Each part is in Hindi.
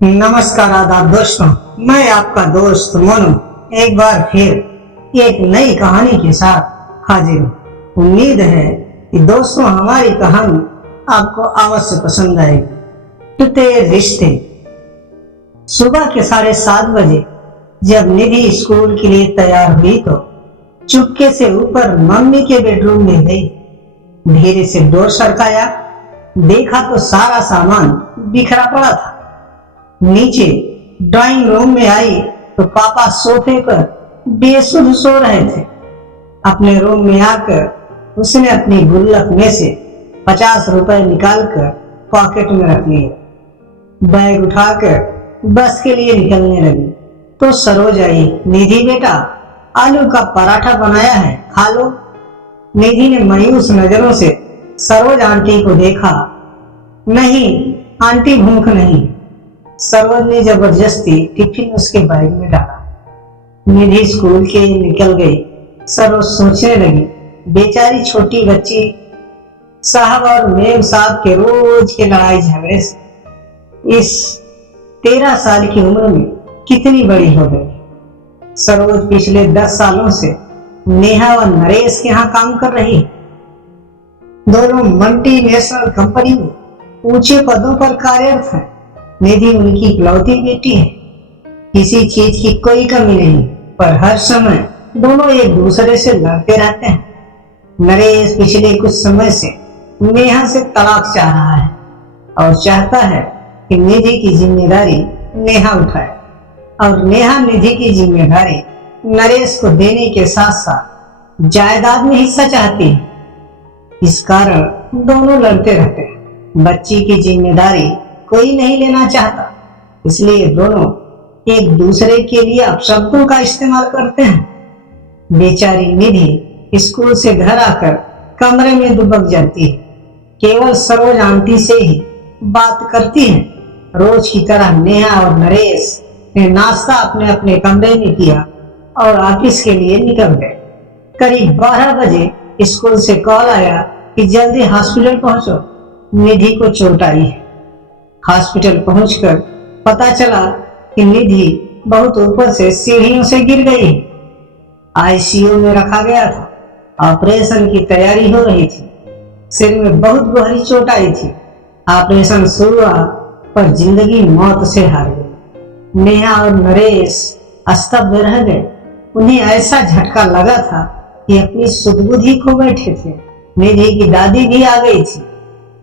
नमस्कार आदाब दोस्तों, मैं आपका दोस्त मोनू एक बार फिर एक नई कहानी के साथ हाजिर हूँ। उम्मीद है कि दोस्तों हमारी कहानी आपको अवश्य पसंद आएगी। टूटे रिश्ते। सुबह के 7:30 बजे जब निधि स्कूल के लिए तैयार हुई तो चुपके से ऊपर मम्मी के बेडरूम में गई। धीरे से डोर सरकाया, देखा तो सारा सामान बिखरा पड़ा था। नीचे ड्राइंग रूम में आई तो पापा सोफे पर बेसुध सो रहे थे। अपने रूम में आकर उसने अपनी गुल्लक में से 50 रुपए निकालकर पॉकेट में रख लिए। बैग उठाकर बस के लिए निकलने लगी तो सरोज आई। निधि बेटा, आलू का पराठा बनाया है, खा लो। निधि ने मायूस नजरों से सरोज आंटी को देखा। नहीं आंटी, भूख नहीं। सरोज ने जबरदस्ती टिफिन उसके बैग में डाला। निधि स्कूल के निकल गई। सरोज सोचने लगी, बेचारी छोटी बच्ची साहब और मेम साहब के रोज के लड़ाई झगड़े से इस 13 साल की उम्र में कितनी बड़ी हो गई। सरोज पिछले 10 सालों से नेहा और नरेश के यहाँ काम कर रही है। दोनों मल्टीनेशनल कंपनी में ऊंचे पदों पर कार्यरत है। निधि उनकी इकलौती बेटी है। किसी चीज की कोई कमी नहीं, पर हर समय दोनों एक दूसरे से लड़ते रहते हैं। नरेश पिछले कुछ समय से नेहा से तलाक चाह रहा है और चाहता है कि निधि की जिम्मेदारी नेहा उठाए और नेहा निधि की जिम्मेदारी नरेश को देने के साथ साथ जायदाद में हिस्सा चाहती है। इस कारण दोनों लड़ते रहते हैं। बच्ची की जिम्मेदारी कोई नहीं लेना चाहता, इसलिए दोनों एक दूसरे के लिए अपशब्दों का इस्तेमाल करते हैं। बेचारी निधि स्कूल से घर आकर कमरे में दुबक जाती है। केवल सरोज आंटी से ही बात करती है। रोज की तरह नेहा और नरेश ने नाश्ता अपने अपने कमरे में किया और ऑफिस के लिए निकल गए। करीब 12 बजे स्कूल से कॉल आया कि जल्दी हॉस्पिटल पहुंचो, निधि को चोट आई है। हॉस्पिटल पहुंचकर पता चला कि निधि बहुत ऊपर से सीढ़ियों से गिर गई। आईसीयू में रखा गया था। ऑपरेशन की तैयारी हो रही थी। सिर में बहुत गहरी चोट आई थी। ऑपरेशन शुरू हुआ पर जिंदगी मौत से हार गई। नेहा और नरेश स्तब्ध रह गए। उन्हें ऐसा झटका लगा था कि अपनी सुध-बुद्धि खो बैठे थे। निधि की दादी भी आ गई थी।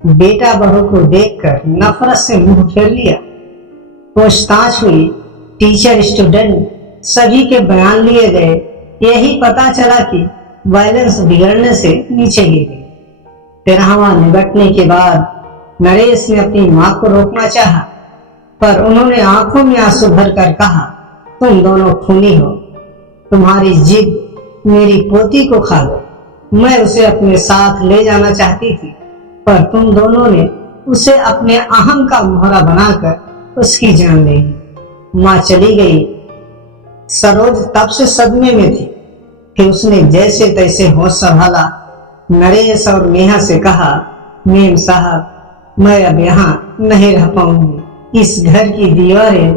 बेटा बहू को देखकर नफरत से मुंह फेर लिया। पूछताछ हुई, टीचर स्टूडेंट सभी के बयान लिए गए। यही पता चला कि बैलेंस बिगड़ने से नीचे गिर गई। 13वां निबटने के बाद नरेश ने अपनी मां को रोकना चाहा, पर उन्होंने आंखों में आंसू भरकर कहा, तुम दोनों खूनी हो। तुम्हारी जिद मेरी पोती को खा गई। मैं उसे अपने साथ ले जाना चाहती थी, पर तुम दोनों ने उसे अपने अहम का मोहरा बनाकर उसकी जान ले ली। मां चली गई। सरोज तब से सदमे में थी। फिर उसने जैसे तैसे होश संभाला। नरेश और नेहा से कहा, मेम साहब, मैं अब यहाँ नहीं रह पाऊंगी। इस घर की दीवारें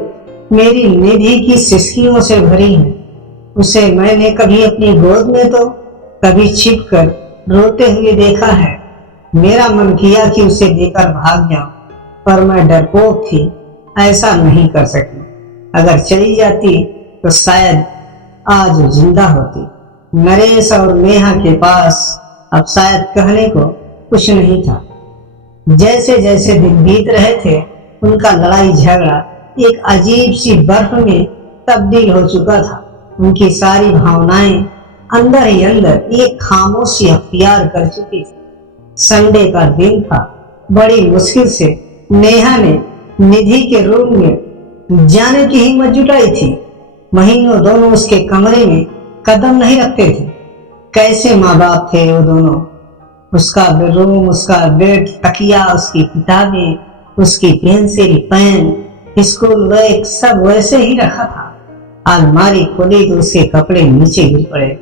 मेरी निधि की सिसकियों से भरी हैं। उसे मैंने कभी अपनी गोद में तो कभी छिपकर रोते हुए देखा है। मेरा मन किया कि उसे लेकर भाग जाऊं, पर मैं डरपोक थी, ऐसा नहीं कर सकी। अगर चली जाती तो शायद आज जिंदा होती। नरेश और नेहा के पास अब शायद कहने को कुछ नहीं था। जैसे जैसे दिन बीत रहे थे, उनका लड़ाई झगड़ा एक अजीब सी बर्फ में तब्दील हो चुका था। उनकी सारी भावनाएं अंदर ही अंदर एक खामोशी अख्तियार कर चुकी थी। संडे का दिन था। बड़ी मुश्किल से नेहा ने निधि के रूम में जाने की हिम्मत जुटाई थी। महीनों दोनों उसके कमरे में कदम नहीं रखते थे। कैसे माँ बाप थे वो दोनों। उसका बेडरूम, उसका बेड, तकिया, उसकी किताबें, उसकी पेंसिल, पेन, स्कूल बैग सब वैसे ही रखा था। अलमारी खोली तो उसके कपड़े नीचे गिर पड़े।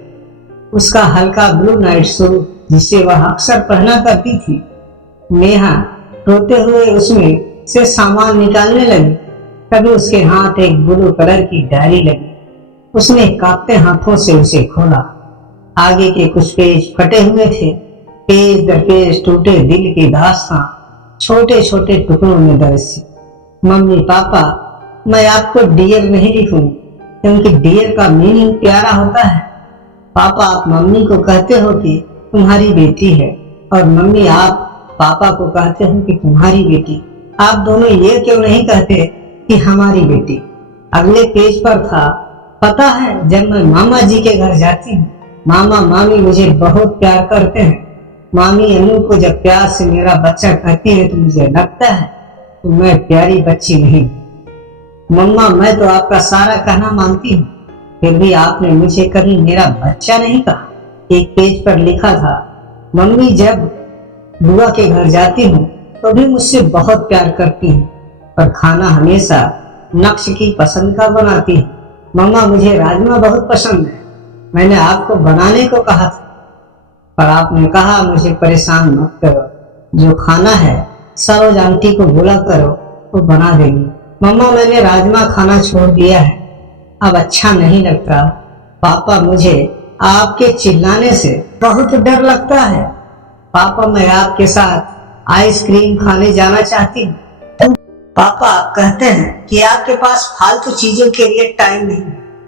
उसका हल्का ब्लू नाइट सूट जिसे वह अक्सर पहना करती थी। नेहा रोते हुए उसमें से सामान निकालने लगी। तभी उसके हाथ एक ब्लू कलर की डायरी लगी। उसने कांपते हाथों से उसे खोला। आगे के कुछ पेज फटे हुए थे। पेज दर पेज टूटे दिल की दास्तां छोटे छोटे टुकड़ों में दर्ज थी। मम्मी पापा, मैं आपको डियर नहीं लिखूंगी, क्योंकि डियर का मीनिंग प्यारा होता है। पापा, आप मम्मी को कहते हो कि तुम्हारी बेटी है, और मम्मी आप पापा को कहते हो कि तुम्हारी बेटी। आप दोनों ये क्यों नहीं कहते कि हमारी बेटी? अगले पेज पर था, पता है जब मैं मामा जी के घर जाती हूँ, मामा मामी मुझे बहुत प्यार करते हैं। मामी अनु को जब प्यार से मेरा बच्चा कहती है तो मुझे लगता है तो मैं प्यारी बच्ची नहीं। मम्मा, मैं तो आपका सारा कहना मानती हूँ, फिर भी आपने मुझे कभी मेरा बच्चा नहीं कहा। एक पेज पर लिखा था, मम्मी जब बुआ के घर जाती हूँ तो भी मुझसे बहुत प्यार करती है, पर खाना हमेशा नक्श की पसंद का बनाती है। मम्मा, मुझे राजमा बहुत पसंद है, मैंने आपको बनाने को कहा था, पर आपने कहा मुझे परेशान मत करो, जो खाना है सरोज आंटी को बोला करो, वो बना देगी। मम्मा, मैंने राजमा खाना छोड़ दिया है, अब अच्छा नहीं लगता। पापा, मुझे आपके चिल्लाने से बहुत डर लगता है। पापा, मैं आपके साथ आइसक्रीम खाने जाना चाहती हूँ। पापा, आप कहते हैं कि आपके पास फालतू चीजों के लिए टाइम नहीं।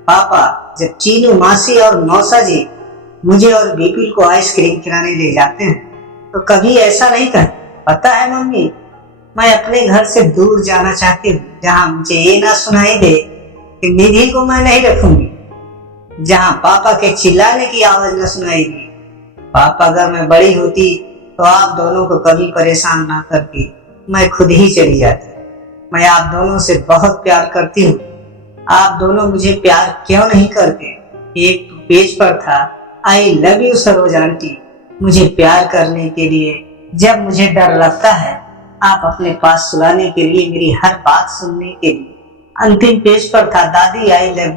पापा, जब चीनू मासी और मौसा जी मुझे और बिपिल को आइसक्रीम खिलाने ले जाते हैं तो कभी ऐसा नहीं कहते। पता है मम्मी, मैं अपने घर से दूर जाना चाहती हूँ, जहाँ मुझे ये ना सुनाई दे कि निधि को मैं नहीं रखूंगी, जहाँ पापा के चिल्लाने की आवाज न सुनाई दी। पापा, अगर मैं बड़ी होती तो आप दोनों को कभी परेशान ना करती, मैं खुद ही चली जाती। मैं आप दोनों से बहुत प्यार करती हूँ, आप दोनों मुझे प्यार क्यों नहीं करते? एक पेज पर था, I love you Saroj aunty, मुझे प्यार करने के लिए जब मुझे डर लगता है, आप अपने पास सुलाने के लिए, मेरी हर बात सुनने के लिए। अंतिम पेज पर था, दादी आई लव यू,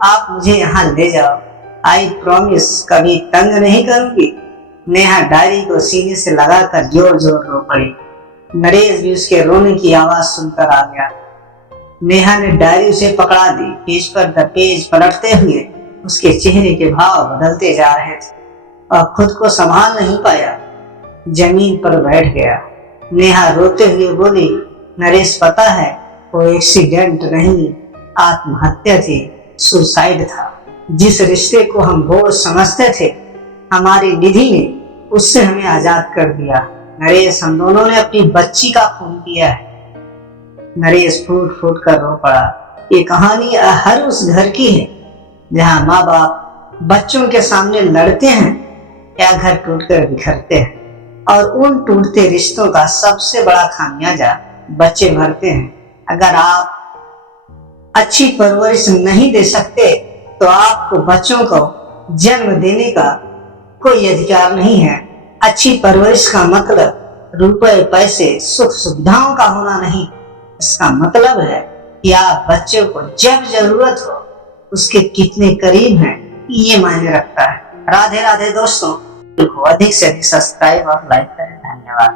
आप मुझे यहाँ ले जाओ, आई प्रॉमिस कभी तंग नहीं करूंगी। नेहा डायरी को सीने से लगाकर जोर जोर रो पड़ी। नरेश भी उसके रोने की आवाज सुनकर आ गया। नेहा ने डायरी उसे पकड़ा दी। पेज पर द पेज पलटते हुए उसके चेहरे के भाव बदलते जा रहे थे और खुद को संभाल नहीं पाया, जमीन पर बैठ गया। नेहा रोते हुए बोली, नरेश, पता है वो एक्सीडेंट नहीं, आत्महत्या थी, सुसाइड था। जिस रिश्ते को हम बोझ समझते थे, हमारी निधि ने उससे हमें आजाद कर दिया। नरेश, हम दोनों ने अपनी बच्ची का खून किया है। नरेश फूट फूट कर रो पड़ा। ये कहानी हर उस घर की है जहाँ माँ बाप बच्चों के सामने लड़ते हैं या घर टूटकर बिखरते हैं, और उन टूटते रिश्तों का सबसे बड़ा खामियाजा बच्चे भरते हैं। अगर आप अच्छी परवरिश नहीं दे सकते तो आपको बच्चों को जन्म देने का कोई अधिकार नहीं है। अच्छी परवरिश का मतलब रुपए पैसे सुख सुविधाओं का होना नहीं, इसका मतलब है कि आप बच्चों को जब जरूरत हो उसके कितने करीब हैं, ये मायने रखता है। राधे राधे दोस्तों, को अधिक से अधिक सब्सक्राइब और लाइक करें। धन्यवाद।